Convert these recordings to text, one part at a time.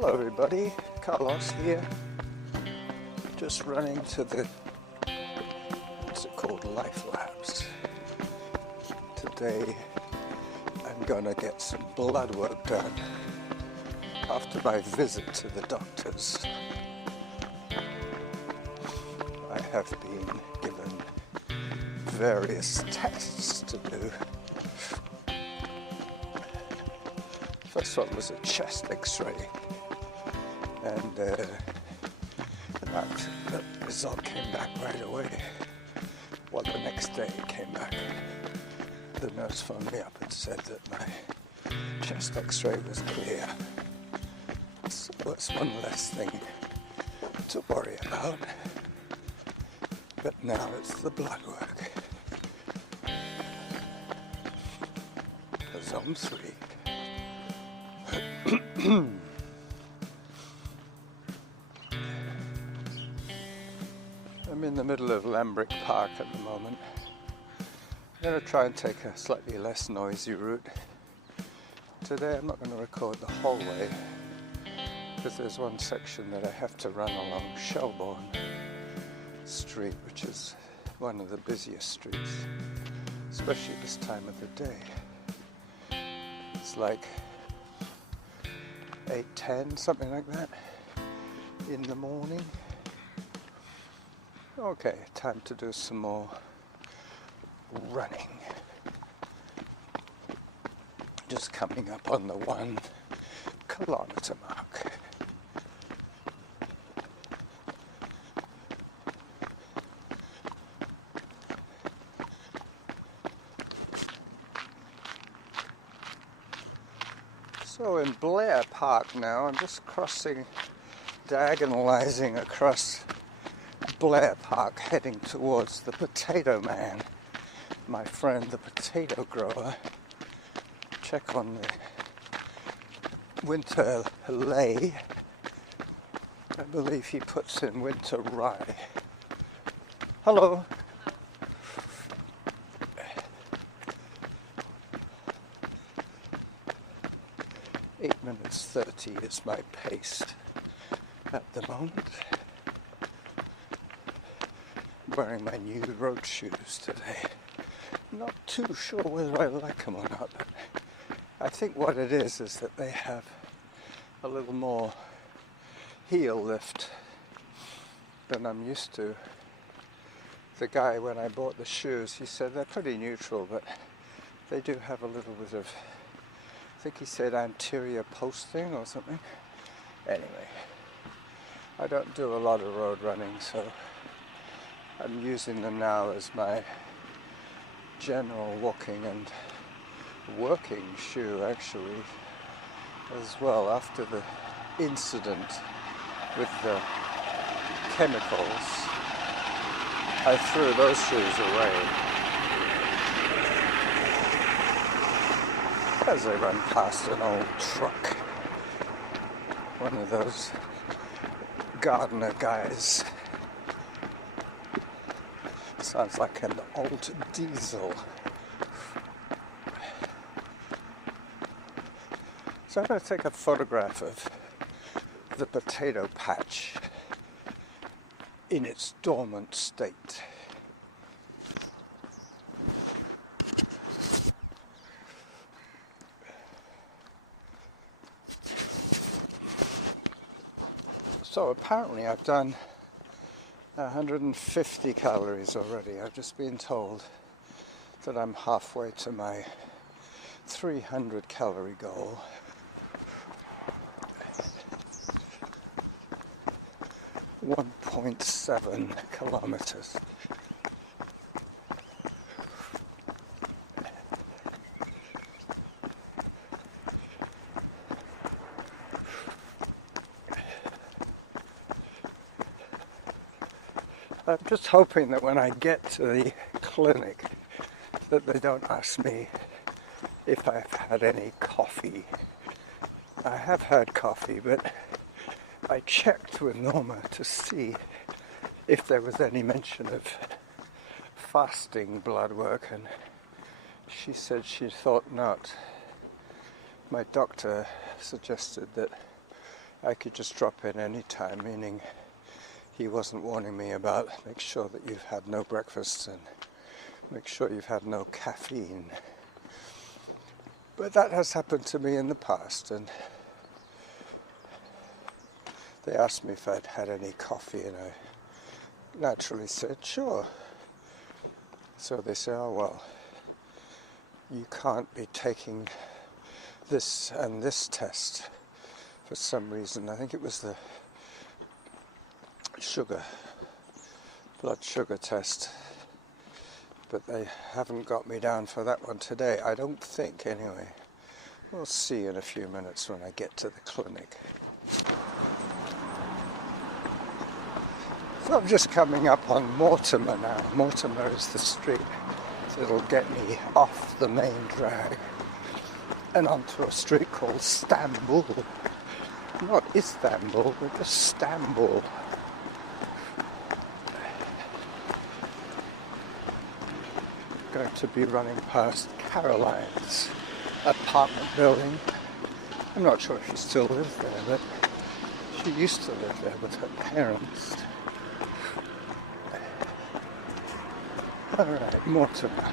Hello everybody, Carlos here. Just running to the, what's it called, Life Labs. Today I'm gonna get some blood work done after my visit to the doctors. I have been given various tests to do. First one was a chest x-ray, and the result came back right away. Well, the next day it came back. The nurse phoned me up and said that my chest x-ray was clear. So it's one less thing to worry about. But now it's the blood work. Zone 3. I'm in the middle of Lambrick Park at the moment. I'm going to try and take a slightly less noisy route. Today I'm not going to record the whole way because there's one section that I have to run along Shelbourne Street, which is one of the busiest streets, especially this time of the day. It's like 8:10, something like that, in the morning. Okay, time to do some more running. Just coming up on the 1 kilometer mark. So in Blair Park now, I'm just diagonalizing across Blair Park, heading towards the Potato Man, my friend the potato grower. Check on the winter lay. I believe he puts in winter rye. Hello. 8:30 is my pace at the moment. I'm wearing my new road shoes today. Not too sure whether I like them or not, but I think what it is that they have a little more heel lift than I'm used to. The guy, when I bought the shoes, he said they're pretty neutral, but they do have a little bit of, I think he said, anterior posting or something. Anyway, I don't do a lot of road running, so I'm using them now as my general walking and working shoe, actually, as well. After the incident with the chemicals, I threw those shoes away as I run past an old truck, one of those gardener guys. Sounds like an old diesel. So I'm going to take a photograph of the potato patch in its dormant state. So apparently I've done 150 calories already. I've just been told that I'm halfway to my 300 calorie goal. .7 kilometers. I'm just hoping that when I get to the clinic that they don't ask me if I've had any coffee. I have had coffee, but I checked with Norma to see if there was any mention of fasting blood work, and she said she thought not. My doctor suggested that I could just drop in any time, meaning he wasn't warning me about make sure that you've had no breakfast and make sure you've had no caffeine. But that has happened to me in the past, and they asked me if I'd had any coffee, and I naturally said sure. So they say, oh well, you can't be taking this and this test for some reason. I think it was the blood sugar test, but they haven't got me down for that one today, I don't think anyway. We'll see in a few minutes when I get to the clinic. So I'm just coming up on Mortimer now. Mortimer is the street that'll get me off the main drag and onto a street called Stamboul. Not Istanbul, but just Stamboul. Going to be running past Caroline's apartment building. I'm not sure if she still lives there, but she used to live there with her parents. Alright, Mortimer.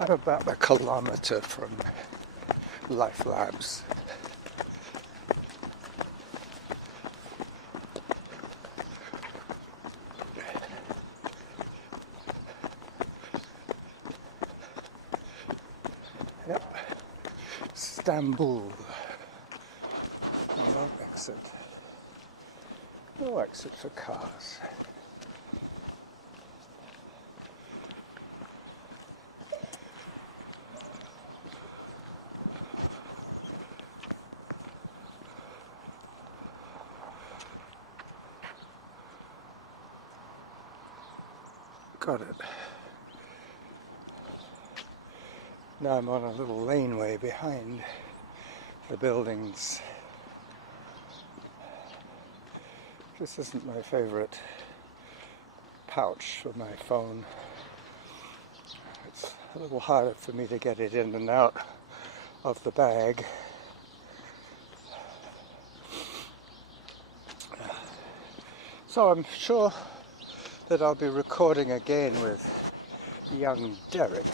I'm about a kilometre from Life Labs. Yep, Stamboul. No exit. No exit for cars. Got it. Now I'm on a little laneway behind the buildings. This isn't my favorite pouch for my phone. It's a little harder for me to get it in and out of the bag. So I'm sure that I'll be recording again with young Derek.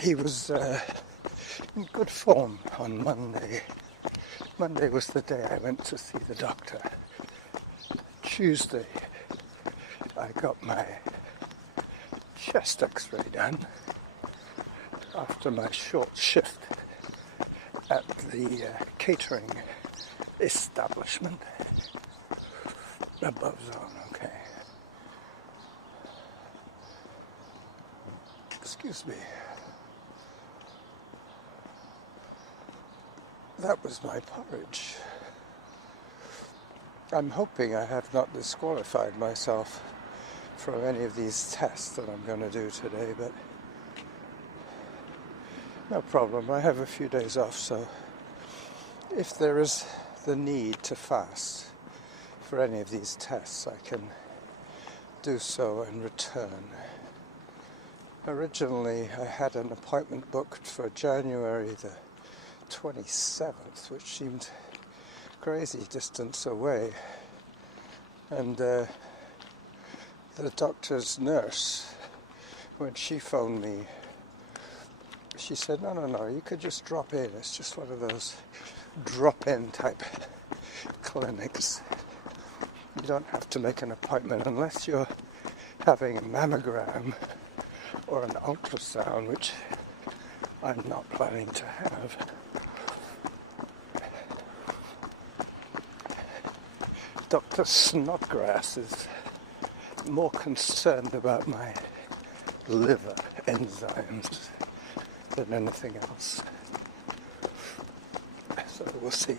He was in good form on Monday. Monday was the day I went to see the doctor. Tuesday, I got my chest x-ray done after my short shift at the catering establishment. Above zone, okay. Excuse me. That was my porridge. I'm hoping I have not disqualified myself from any of these tests that I'm going to do today, but no problem. I have a few days off, so if there is the need to fast for any of these tests, I can do so and return. Originally, I had an appointment booked for January the 27th, which seemed crazy distance away, and the doctor's nurse, when she phoned me, she said, no, you could just drop in. It's just one of those drop-in type clinics. You don't have to make an appointment unless you're having a mammogram or an ultrasound, which I'm not planning to have. Dr. Snodgrass is more concerned about my liver enzymes than anything else. So we'll see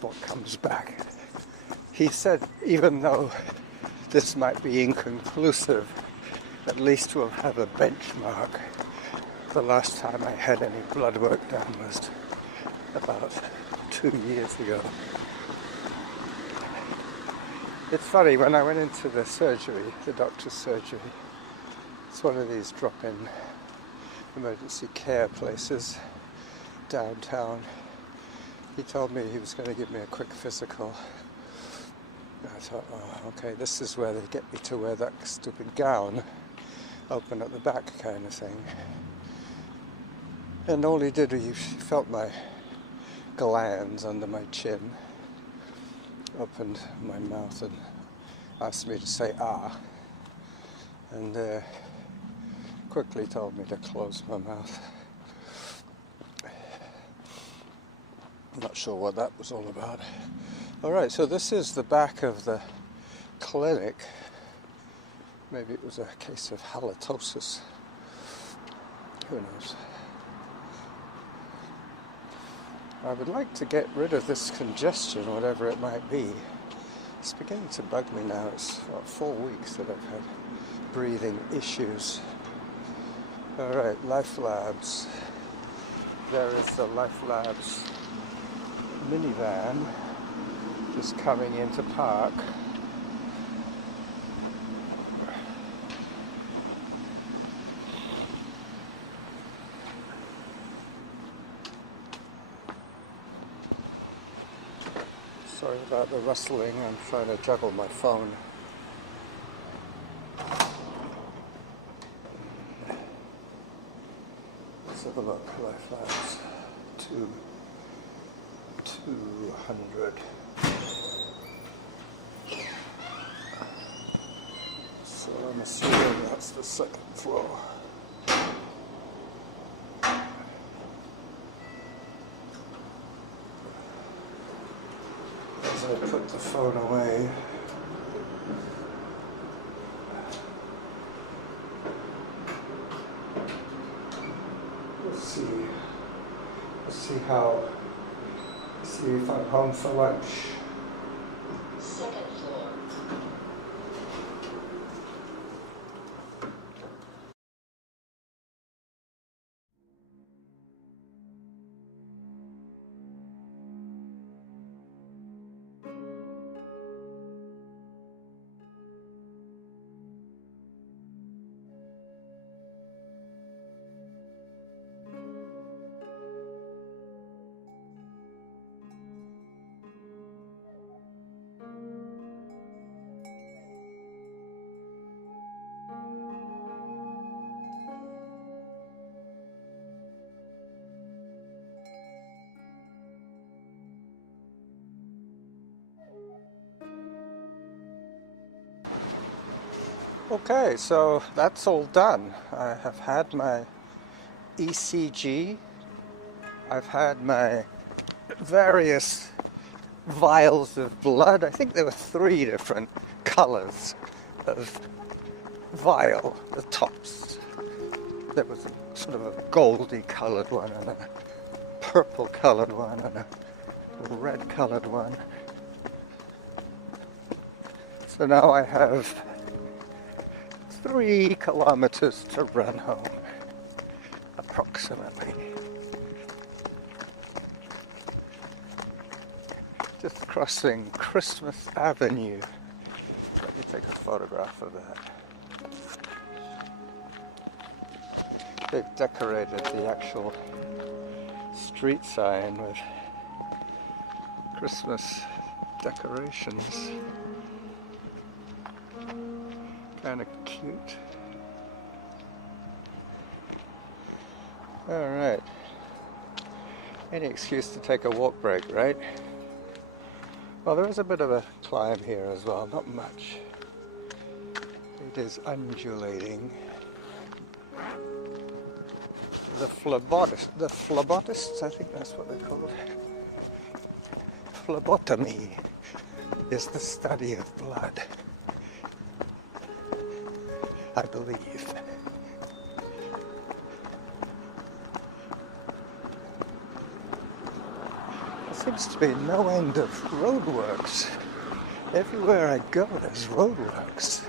what comes back. He said even though this might be inconclusive, at least we'll have a benchmark. The last time I had any blood work done was about 2 years ago. It's funny, when I went into the surgery, the doctor's surgery, It's one of these drop-in emergency care places downtown. He told me he was going to give me a quick physical. I thought, oh, okay, this is where they get me to wear that stupid gown, open at the back kind of thing. And all he did, he felt my glands under my chin, opened my mouth and asked me to say ah, and quickly told me to close my mouth. I'm not sure what that was all about. Alright, so this is the back of the clinic. Maybe it was a case of halitosis. Who knows? I would like to get rid of this congestion, whatever it might be. It's beginning to bug me now. It's 4 weeks that I've had breathing issues. Alright, Life Labs. There is the Life Labs minivan just coming into park. Sorry about the rustling, I'm trying to juggle my phone. Let's have a look. Life Labs 200. So I'm assuming that's the second floor. As I put the phone away, let's see if I'm home for lunch. Second floor. Okay, so that's all done. I have had my ECG. I've had my various vials of blood. I think there were 3 different colors of vial, the tops. There was a sort of a goldy colored one and a purple colored one and a red colored one. So now I have 3 kilometers to run home, approximately. Just crossing Christmas Avenue. Let me take a photograph of that. They've decorated the actual street sign with Christmas decorations. Kind of cute. Alright. Any excuse to take a walk break, right? Well, there is a bit of a climb here as well, not much. It is undulating. The phlebotists, I think that's what they're called. Phlebotomy is the study of blood, I believe. There seems to be no end of roadworks. Everywhere I go, there's roadworks.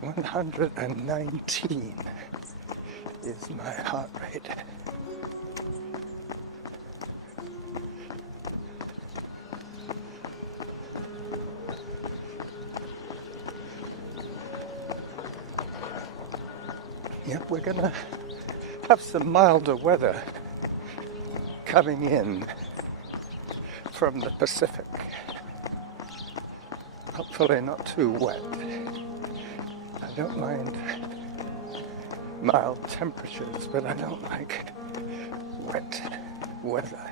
119 is my heart rate. Yep, we're gonna have some milder weather coming in from the Pacific. Hopefully not too wet. I don't mind mild temperatures, but I don't like wet weather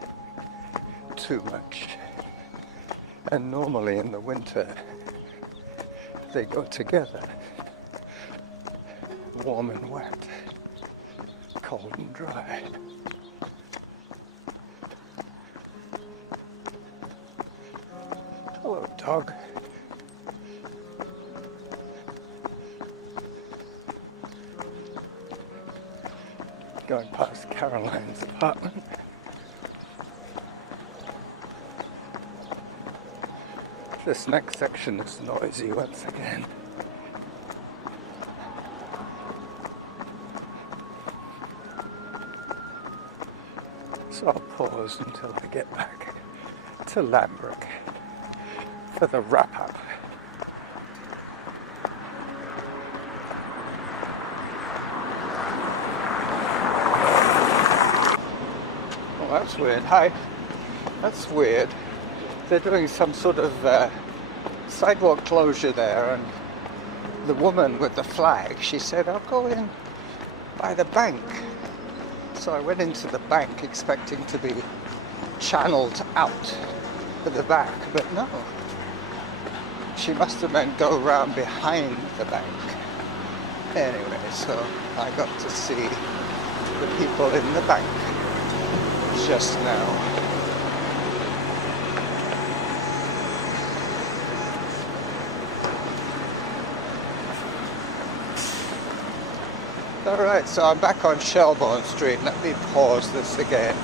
too much. And normally in the winter they go together. Warm and wet, cold and dry. Hello, dog. Going past Caroline's apartment. This next section is noisy once again. So I'll pause until I get back to Lambrick for the wrap-up. Oh, that's weird. Hi. That's weird. They're doing some sort of sidewalk closure there, and the woman with the flag, she said, I'll go in by the bank. So I went into the bank expecting to be channeled out at the back, but no. She must have meant go around behind the bank. Anyway, so I got to see the people in the bank just now. Alright, so I'm back on Shelbourne Street. Let me pause this again.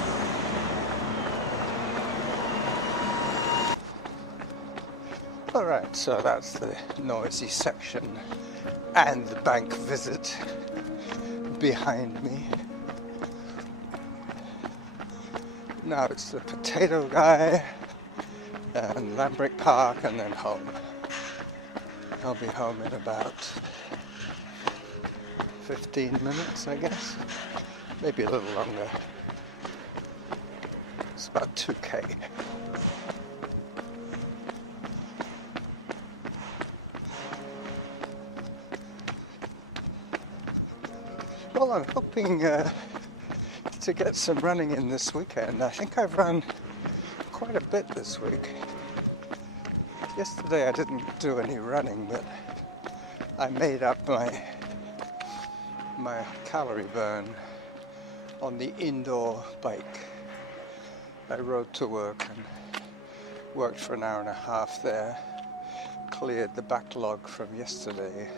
Alright, so that's the noisy section and the bank visit behind me. Now it's the potato guy and Lambrick Park and then home. I'll be home in about 15 minutes, I guess. Maybe a little longer. It's about 2K. Well, I'm hoping to get some running in this weekend. I think I've run quite a bit this week. Yesterday I didn't do any running, but I made up my calorie burn on the indoor bike. I rode to work and worked for an hour and a half there, cleared the backlog from yesterday.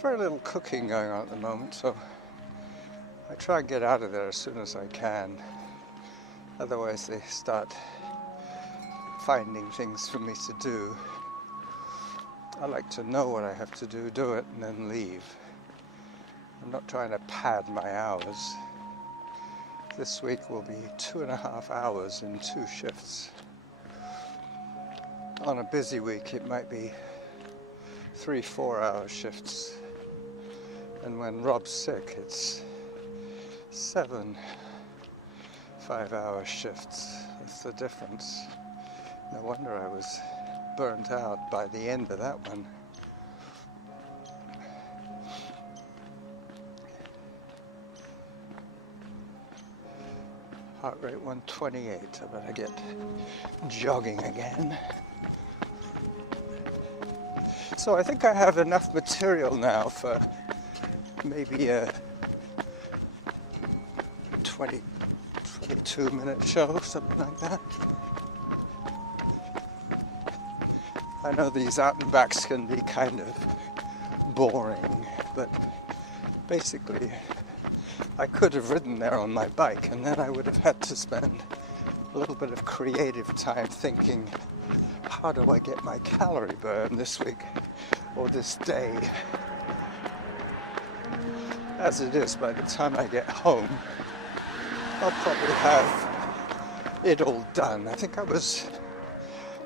Very little cooking going on at the moment, so I try and get out of there as soon as I can. Otherwise they start finding things for me to do. I like to know what I have to do it, and then leave. I'm not trying to pad my hours. This week will be 2.5 hours in 2 shifts. On a busy week it might be 3-4 hour shifts. And when Rob's sick it's 7 5-hour shifts. That's the difference. No wonder I was burnt out by the end of that one. Heart rate 128. I better get jogging again. So I think I have enough material now for maybe a 22-minute show, something like that. I know these out and backs can be kind of boring, but basically I could have ridden there on my bike, and then I would have had to spend a little bit of creative time thinking, how do I get my calorie burn this week or this day? As it is, by the time I get home, I'll probably have it all done. I think I was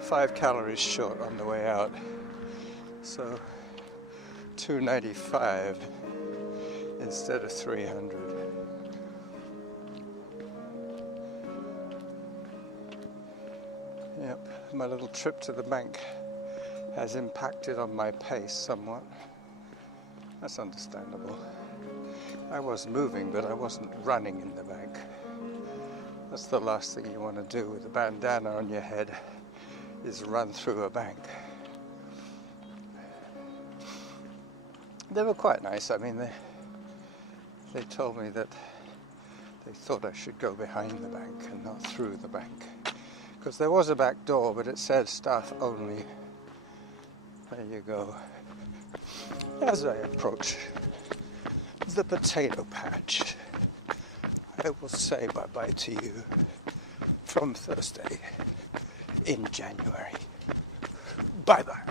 5 calories short on the way out, so 295 instead of 300. Yep, my little trip to the bank has impacted on my pace somewhat. That's understandable. I was moving, but I wasn't running in the bank. That's the last thing you want to do with a bandana on your head, is run through a bank. They were quite nice. I mean, they told me that they thought I should go behind the bank and not through the bank. Because there was a back door, but it said staff only. There you go. As I approach the potato patch, I will say bye-bye to you from Thursday in January. Bye-bye.